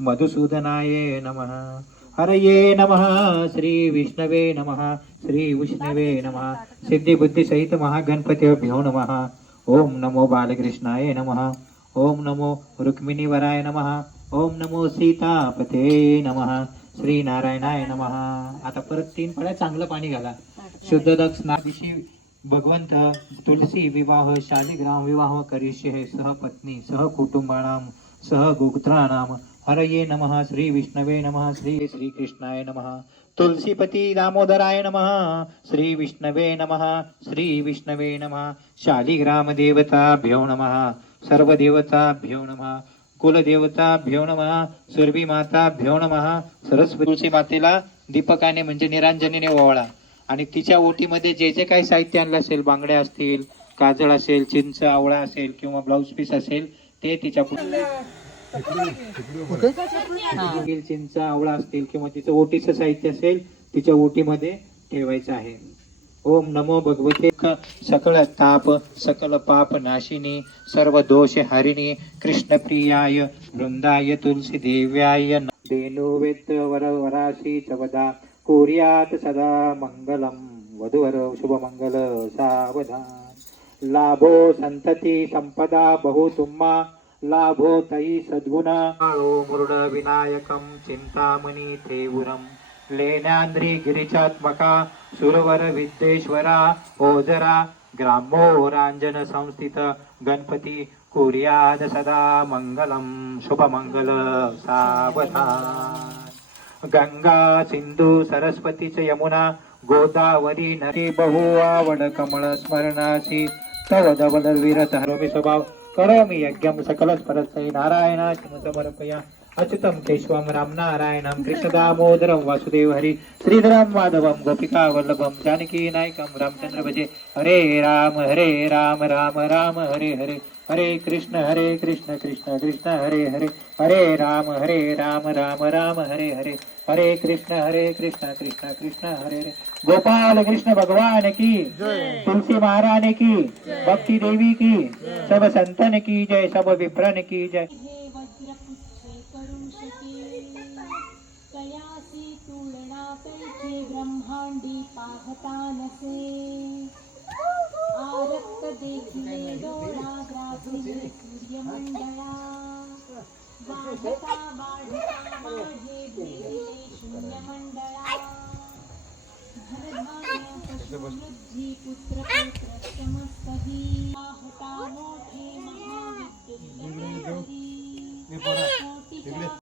मधुसूदनाय नमः। हरये नमः। श्री विष्णवे नमः। श्री विष्णवे नमः। सिद्धि बुद्धि सहित महागणपतिभ्यो नमः। ओम नमो बालकृष्णाय नमः। ओम नमो रुक्मिणी वराय नमः। ओम नमो सीतापते नमः। श्री नारायणाय नमः। आता परत 3 फळ्या चांगलं पाणी घाला। शुद्ध दक्षिणादिशी भगवंत तुलसी विवाह शालिग्राम विवाह करिष्ये सह पत्नी सह कुटुंबानाम सह गोत्राणाम। हरये नमः। श्री विष्णवे नमः। श्री कृष्णाय नमः। तुलसीपती दामोदराय नमः। श्री विष्णवे नमः। श्री विष्णवे नमः। शालिग्राम देवताभ्यो नमः। सर्व देवताभ्यो नमः। कुलदेवताभ्यो नमः। सुरभी माताभ्यो नमः। सरस्वती तुलसी मातेला दीपकाने म्हणजे निरांजनीने ओवाळा आणि तिच्या ओटीमध्ये जे जे काही साहित्य आणलं असेल, बांगड्या असतील, काजळ असेल, चिंच आवळा असेल किंवा ब्लाऊज पीस असेल, ते तिच्या चिंच आवळा असतील किंवा तिचं ओटीचं साहित्य असेल तिच्या ओटीमध्ये ठेवायचं आहे। ओम नमो भगवते सकल ताप सकल पाप नाशिनी सर्व दोष हरिणी कृष्णप्रियाय वृंदाय तुलसी देव्याय देनो वेद वराशी चवदा कुर्यात सदा मंगलम वधुवर शुभमंगल सावधान। लाभो संतती संपदा बहुतुम्मा लाभो तई सद्गुणा मृड विनायकम चिंतामणी थेवुरम लेनांद्री गिरिचात्मका सुरवर विद्येश्वरा ओजरा ग्रामो रांजन संस्थित गणपती कुर्याद सदा मंगलम शुभमंगल सावधान। गंगा सिंधु सरस्वती च यमुना गोदावरी नदी बहु आवड कमळ स्मरणासी तव धवल विरत हरोमि स्वभाव करोमि यज्ञम सकल परस्मै नारायणाय समर्पया अच्युतम केशवम राम नारायणम कृष्ण दामोदरम वासुदेव हरि श्रीधरम माधवम गोपिका वल्लभम जानकी नायकम रामचंद्र भजे हरे राम राम राम हरे हरे हरे कृष्ण कृष्ण कृष्ण हरे हरे हरे राम राम राम हरे हरे हरे कृष्ण कृष्ण कृष्ण हरे हरे। गोपाल कृष्ण भगवान की तुलसी महारानी की भक्ति देवी की सब संतन की जय सब विप्रन की जय। ब्रह्मांडी पाहता नसे आरक्त देखिले डोळा ग्रासिले सूर्यमंडळा वाढता वाढे भिडले शून्यमंडळा धनधान्य पशुवृद्धी पुत्र पौत्र समस्तही पाहता मोठे महाविद्युत